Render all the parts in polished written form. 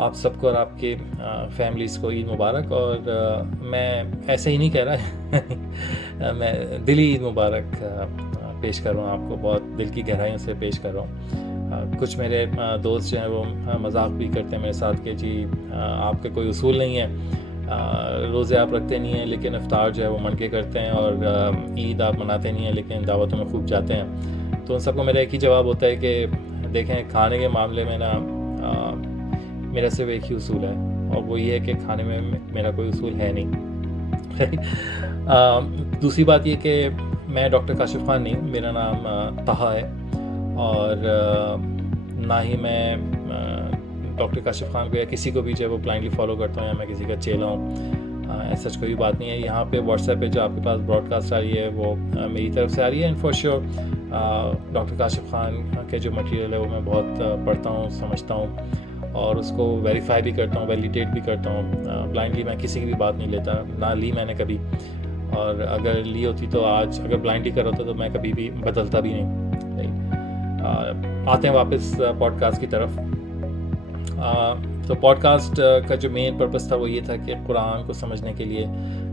آپ سب کو اور آپ کے فیملیز کو عید مبارک. اور میں ایسے ہی نہیں کہہ رہا میں دلی عید مبارک پیش کر رہا ہوں آپ کو, بہت دل کی گہرائیوں سے پیش کر رہا ہوں. کچھ میرے دوست جو ہیں وہ مذاق بھی کرتے ہیں میرے ساتھ کہ جی آپ کے کوئی اصول نہیں ہے, روزے آپ رکھتے نہیں ہیں لیکن افطار جو ہے وہ منکے کرتے ہیں, اور عید آپ مناتے نہیں ہیں لیکن دعوتوں میں خوب جاتے ہیں. تو ان سب کو میرا ایک ہی جواب ہوتا ہے کہ دیکھیں, کھانے کے معاملے میں نا میرا صرف ایک ہی اصول ہے, اور وہ یہ ہے کہ کھانے میں میرا کوئی اصول ہے نہیں. دوسری بات یہ کہ میں ڈاکٹر کاشف خان نہیں, میرا نام طہا ہے, اور نہ ہی میں ڈاکٹر کاشف خان کو یا کسی کو بھی جو ہے وہ بلائنڈلی فالو کرتا ہوں یا میں کسی کا چیلا ہوں. ایسا کوئی بات نہیں ہے. یہاں پہ واٹس ایپ پہ جو آپ کے پاس براڈ کاسٹ آ رہی ہے وہ میری طرف سے آ رہی ہے, and for sure doctor Kashif Khan کے جو مٹیریل ہے وہ میں بہت پڑھتا ہوں, سمجھتا ہوں, اور اس کو ویریفائی بھی کرتا ہوں, ویلیڈیٹ بھی کرتا ہوں. بلائنڈلی میں کسی کی بھی بات نہیں لیتا, نہ لی میں نے کبھی, اور اگر لی ہوتی تو آج اگر بلائنڈلی کر ہوتا تو میں کبھی بھی بدلتا بھی نہیں. آتے ہیں واپس پوڈ کاسٹ کی طرف. تو پوڈ کاسٹ کا جو مین پرپس تھا وہ یہ تھا کہ قرآن کو سمجھنے کے لیے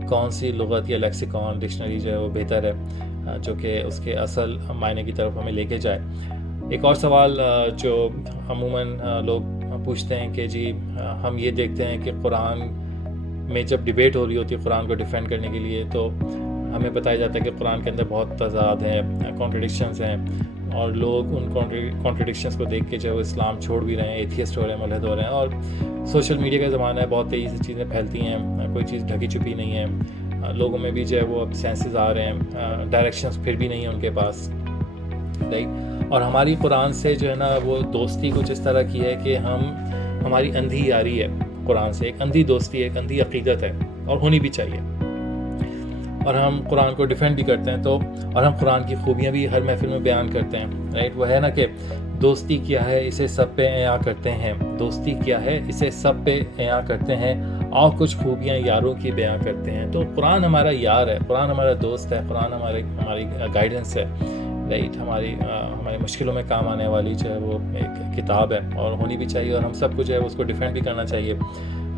کون سی لغت یا لیکسیکون, ڈکشنری جو ہے وہ بہتر ہے, جو کہ اس کے اصل معنی کی طرف ہمیں لے کے جائے. ایک اور سوال جو عموماً لوگ پوچھتے ہیں کہ جی ہم یہ دیکھتے ہیں کہ قرآن میں جب ڈیبیٹ ہو رہی ہوتی ہے قرآن کو ڈیفینڈ کرنے کے لیے, تو ہمیں بتایا جاتا ہے کہ قرآن کے اندر بہت تضاد ہیں, کانٹرڈکشنز ہیں, اور لوگ ان کانٹرڈکشنز کو دیکھ کے جو ہے وہ اسلام چھوڑ بھی رہے ہیں, ایتھیسٹ ہو رہے ہیں, ملحد ہو رہے ہیں. اور سوشل میڈیا کا زمانہ ہے, بہت تیزی سے چیزیں پھیلتی ہیں, کوئی چیز ڈھکی چھپی نہیں ہے, لوگوں میں بھی جو ہے وہ اب سینسز آ رہے ہیں, ڈائریکشنز پھر بھی نہیں ہیں ان کے پاس, رائٹ. اور ہماری قرآن سے جو ہے نا وہ دوستی کچھ اس طرح کی ہے کہ ہماری اندھی یاری ہے قرآن سے, ایک اندھی دوستی ہے, ایک اندھی عقیدت ہے, اور ہونی بھی چاہیے. اور ہم قرآن کو ڈیفینڈ بھی کرتے ہیں, تو اور ہم قرآن کی خوبیاں بھی ہر محفل میں بیان کرتے ہیں, رائٹ. وہ ہے نا کہ دوستی کیا ہے اسے سب پہ عیاں کرتے ہیں, دوستی کیا ہے اسے سب پہ عیاں کرتے ہیں, اور کچھ خوبیاں یاروں کی بیاں کرتے ہیں. تو قرآن ہمارا یار ہے, قرآن ہمارا دوست ہے, قرآن ہماری گائیڈنس ہے, رائٹ. ہماری مشکلوں میں کام آنے والی جو ہے وہ ایک کتاب ہے, اور ہونی بھی چاہیے, اور ہم سب کو جو ہے اس کو ڈیفینڈ بھی کرنا چاہیے.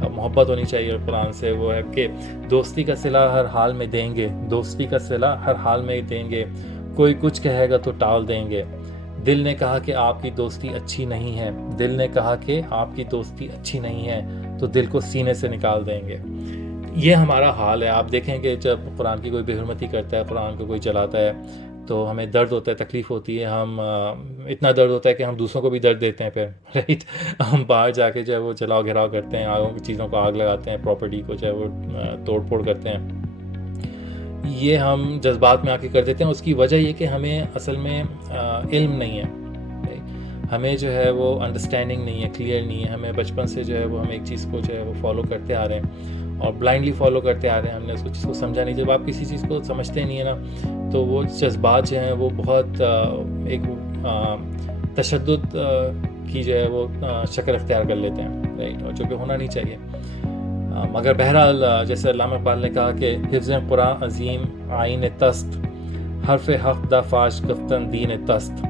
محبت ہونی چاہیے قرآن سے. وہ ہے کہ دوستی کا صلہ ہر حال میں دیں گے, دوستی کا صلہ ہر حال میں دیں گے, کوئی کچھ کہے گا تو ٹال دیں گے. دل نے کہا کہ آپ کی دوستی اچھی نہیں ہے, دل نے کہا کہ آپ کی دوستی اچھی نہیں ہے, تو دل کو سینے سے نکال دیں گے. یہ ہمارا حال ہے. آپ دیکھیں کہ جب قرآن کی کوئی بے حرمتی کرتا ہے, قرآن کو کوئی جلاتا ہے, تو ہمیں درد ہوتا ہے, تکلیف ہوتی ہے, ہم اتنا درد ہوتا ہے کہ ہم دوسروں کو بھی درد دیتے ہیں پھر, رائٹ. ہم باہر جا کے جو ہے وہ جلاؤ گھراؤ کرتے ہیں, آگوں کی چیزوں کو آگ لگاتے ہیں, پراپرٹی کو جو ہے وہ توڑ پھوڑ کرتے ہیں. یہ ہم جذبات میں آ کے کر دیتے ہیں. اس کی وجہ یہ کہ ہمیں اصل میں علم نہیں ہے, ہمیں جو ہے وہ انڈرسٹینڈنگ نہیں ہے, کلیئر نہیں ہے. ہمیں بچپن سے جو ہے وہ ہم ایک چیز کو جو ہے وہ فالو کرتے آ رہے ہیں, اور بلائنڈلی فالو کرتے آ رہے ہیں. ہم نے اس چیز کو سمجھا نہیں. جب آپ کسی چیز کو سمجھتے نہیں ہیں نا, تو وہ جذبات جو ہیں وہ بہت ایک تشدد کی جو ہے وہ شکل اختیار کر لیتے ہیں, رائٹ. اور جو کہ ہونا نہیں چاہیے. مگر بہرحال جیسے علامہ اقبال نے کہا کہ حفظ قرآن عظیم آئین تست, حرف حق دا فاش گفتن دین تست.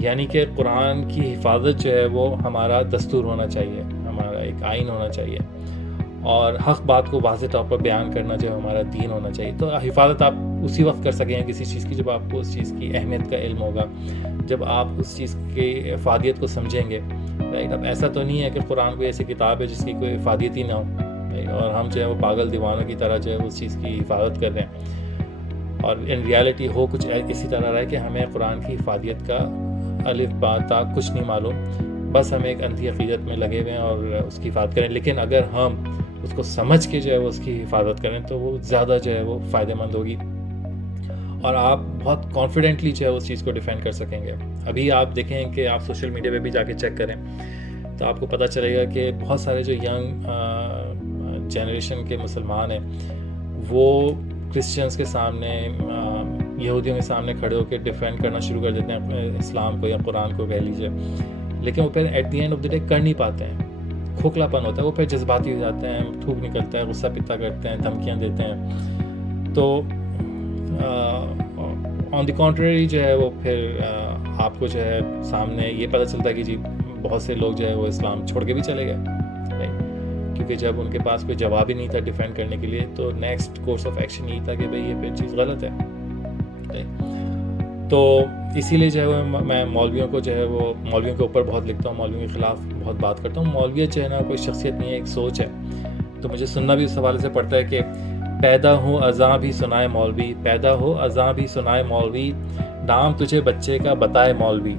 یعنی کہ قرآن کی حفاظت جو ہے وہ ہمارا دستور ہونا چاہیے, ہمارا ایک آئین ہونا چاہیے, اور حق بات کو واضح طور پر بیان کرنا جو ہے ہمارا دین ہونا چاہیے. تو حفاظت آپ اسی وقت کر سکیں کسی چیز کی جب آپ کو اس چیز کی اہمیت کا علم ہوگا, جب آپ اس چیز کی افادیت کو سمجھیں گے, رائٹ. اب ایسا تو نہیں ہے کہ قرآن کوئی ایسی کتاب ہے جس کی کوئی افادیت ہی نہ ہو, اور ہم جو ہے وہ پاگل دیوانوں کی طرح جو ہے اس چیز کی حفاظت کر رہے ہیں, اور ان ریالٹی ہو کچھ اسی طرح رہا ہے کہ ہمیں قرآن کی حفاظت کا الف با تا کچھ نہیں معلوم, بس ہم ایک اندھی عقیدت میں لگے ہوئے ہیں اور اس کی حفاظت کریں. لیکن اگر ہم اس کو سمجھ کے جو ہے وہ اس کی حفاظت کریں تو وہ زیادہ جو ہے وہ فائدہ مند ہوگی, اور آپ بہت کانفیڈنٹلی جو ہے اس چیز کو ڈیفینڈ کر سکیں گے. ابھی آپ دیکھیں کہ آپ سوشل میڈیا پہ بھی جا کے چیک کریں تو آپ کو پتہ چلے گا کہ بہت سارے جو ینگ جنریشن کے مسلمان ہیں وہ کرسچنس کے سامنے, یہودیوں کے سامنے کھڑے ہو کے ڈیفینڈ کرنا شروع کر دیتے ہیں اپنے اسلام کو یا قرآن کو کہہ لیجیے, لیکن وہ پھر at the end of the day کر نہیں پاتے ہیں. کھوکھلا پن ہوتا ہے, وہ پھر جذباتی ہو جاتے ہیں, تھوک نکلتا ہے, غصہ پتا کرتے ہیں, دھمکیاں دیتے ہیں. تو آن دی کانٹریری جو ہے وہ پھر آپ کو جو ہے سامنے یہ پتہ چلتا ہے کہ جی بہت سے لوگ جو ہے وہ اسلام چھوڑ کے بھی چلے گئے, کیونکہ جب ان کے پاس کوئی جواب ہی نہیں تھا ڈیفینڈ کرنے کے لیے تو نیکسٹ کورس آف ایکشن یہی تھا کہ بھئی یہ پھر چیز غلط ہے. تو اسی لیے جو ہے وہ میں مولویوں کو جو ہے وہ مولویوں کے اوپر بہت لکھتا ہوں, مولویوں کے خلاف بہت بات کرتا ہوں. مولویت جو ہے نا کوئی شخصیت نہیں ہے, ایک سوچ ہے. تو مجھے سننا بھی اس حوالے سے پڑتا ہے کہ پیدا ہو اذاں بھی سنائے مولوی, پیدا ہو اذاں بھی سنائے مولوی, نام تجھے بچے کا بتائے مولوی,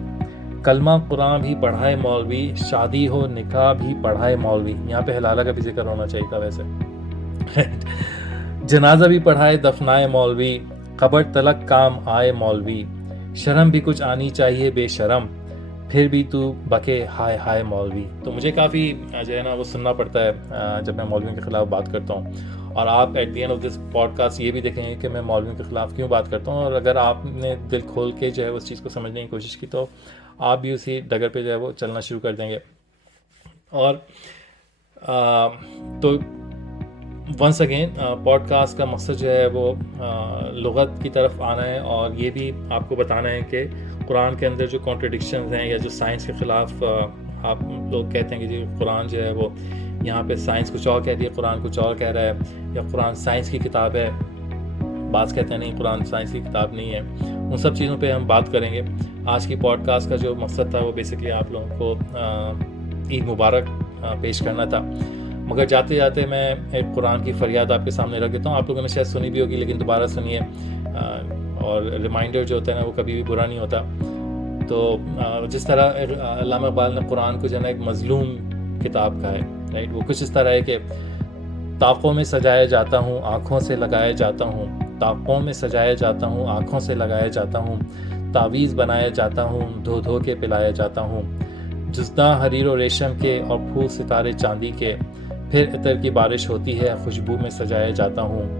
کلمہ قرآن بھی پڑھائے مولوی, شادی ہو نکاح بھی پڑھائے مولوی. یہاں پہ حلالہ کا بھی ذکر ہونا چاہیے تھا ویسے. جنازہ بھی پڑھائے دفنائے مولوی, قبر تلک کام آئے مولوی, شرم بھی کچھ آنی چاہیے بے شرم, پھر بھی تو بکے ہائے ہائے مولوی. تو مجھے کافی جو ہے نا وہ سننا پڑتا ہے جب میں مولویوں کے خلاف بات کرتا ہوں. اور آپ at the end of this podcast یہ بھی دیکھیں گے کہ میں مولویوں کے خلاف کیوں بات کرتا ہوں. اور اگر آپ نے دل کھول کے جو ہے اس چیز کو سمجھنے کی کوشش کی تو آپ بھی اسی ڈگر پہ جو ہے وہ چلنا شروع کر دیں گے. اور تو ونس اگین پوڈ کاسٹ کا مقصد جو ہے وہ لغت کی طرف آنا ہے, اور یہ بھی آپ کو بتانا ہے کہ قرآن کے اندر جو کانٹرڈکشنز ہیں یا جو سائنس کے خلاف آپ لوگ کہتے ہیں کہ جی قرآن جو ہے وہ یہاں پہ سائنس کچھ اور کہہ دیا, قرآن کچھ اور کہہ رہا ہے, یا قرآن سائنس کی کتاب ہے, بعض کہتے ہیں نہیں قرآن سائنس کی کتاب نہیں ہے. ان سب چیزوں پہ ہم بات کریں گے. آج کی پوڈ کاسٹ کا جو مقصد تھا وہ بیسکلی آپ لوگوں کو عید مبارک پیش کرنا تھا. مگر جاتے جاتے میں ایک قرآن کی فریاد آپ کے سامنے رکھ دیتا ہوں. آپ لوگوں نے شاید سنی بھی ہوگی لیکن دوبارہ سنیے, اور ریمائنڈر جو ہوتا ہے نا وہ کبھی بھی برا نہیں ہوتا. تو جس طرح علامہ اقبال نے قرآن کو جو ہے نا ایک مظلوم کتاب کہا ہے, رائٹ, وہ کچھ اس طرح ہے کہ طاقوں میں سجایا جاتا ہوں آنکھوں سے لگایا جاتا ہوں, طاقوں میں سجایا جاتا ہوں آنکھوں سے لگایا جاتا ہوں, تعویذ بنایا جاتا ہوں دھو دھو کے پلایا جاتا ہوں, جزداں حریر و ریشم کے اور پھول ستارے چاندی کے, پھر عطر کی بارش ہوتی ہے خوشبو میں سجایا جاتا ہوں.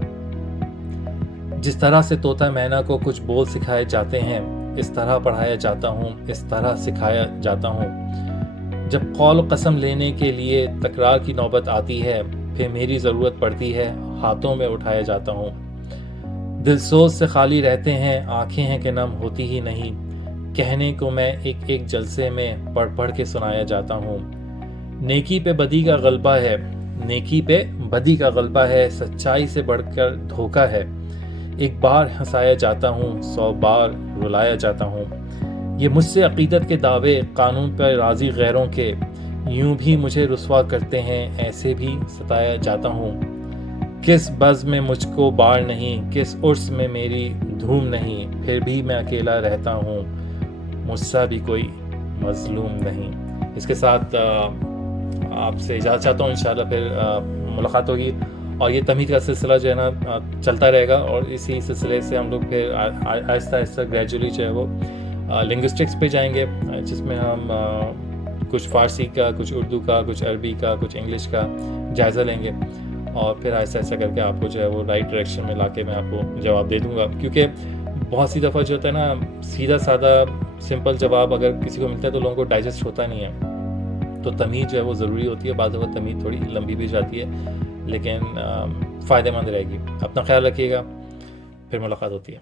جس طرح سے طوطا مینا کو کچھ بول سکھائے جاتے ہیں اس طرح پڑھایا جاتا ہوں, اس طرح سکھایا جاتا ہوں. جب قول و قسم لینے کے لیے تکرار کی نوبت آتی ہے پھر میری ضرورت پڑتی ہے ہاتھوں میں اٹھایا جاتا ہوں. دل سوز سے خالی رہتے ہیں آنکھیں ہیں کہ نم ہوتی ہی نہیں, کہنے کو میں ایک ایک جلسے میں پڑھ پڑھ کے سنایا جاتا ہوں. نیکی پہ بدی کا غلبہ ہے, نیکی پہ بدی کا غلبہ ہے, سچائی سے بڑھ کر دھوکہ ہے. ایک بار ہنسایا جاتا ہوں 100 بار رلایا جاتا ہوں. یہ مجھ سے عقیدت کے دعوے قانون پر راضی غیروں کے, یوں بھی مجھے رسوا کرتے ہیں ایسے بھی ستایا جاتا ہوں. کس بز میں مجھ کو بار نہیں, کس عرس میں میری دھوم نہیں, پھر بھی میں اکیلا رہتا ہوں مجھ سا بھی کوئی مظلوم نہیں. اس کے ساتھ آپ سے اجازت چاہتا ہوں, انشاءاللہ پھر ملاقات ہوگی. اور یہ تمہید کا سلسلہ جو ہے نا چلتا رہے گا, اور اسی سلسلے سے ہم لوگ پھر آہستہ آہستہ گریجولی جو ہے وہ لنگوسٹکس پہ جائیں گے, جس میں ہم کچھ فارسی کا, کچھ اردو کا, کچھ عربی کا, کچھ انگلش کا جائزہ لیں گے, اور پھر آہستہ آہستہ کر کے آپ کو جو ہے وہ رائٹ ڈائریکشن میں لا کے میں آپ کو جواب دے دوں گا. کیونکہ بہت سی دفعہ جو ہوتا ہے نا سیدھا سادہ سمپل جواب اگر کسی کو ملتا ہے تو لوگوں کو ڈائجسٹ ہوتا نہیں ہے. تو تمہید جو ہے وہ ضروری ہوتی ہے. بعض دفعہ تمہید تھوڑی لمبی بھی جاتی ہے لیکن فائدہ مند رہے گی. اپنا خیال رکھیے گا, پھر ملاقات ہوتی ہے.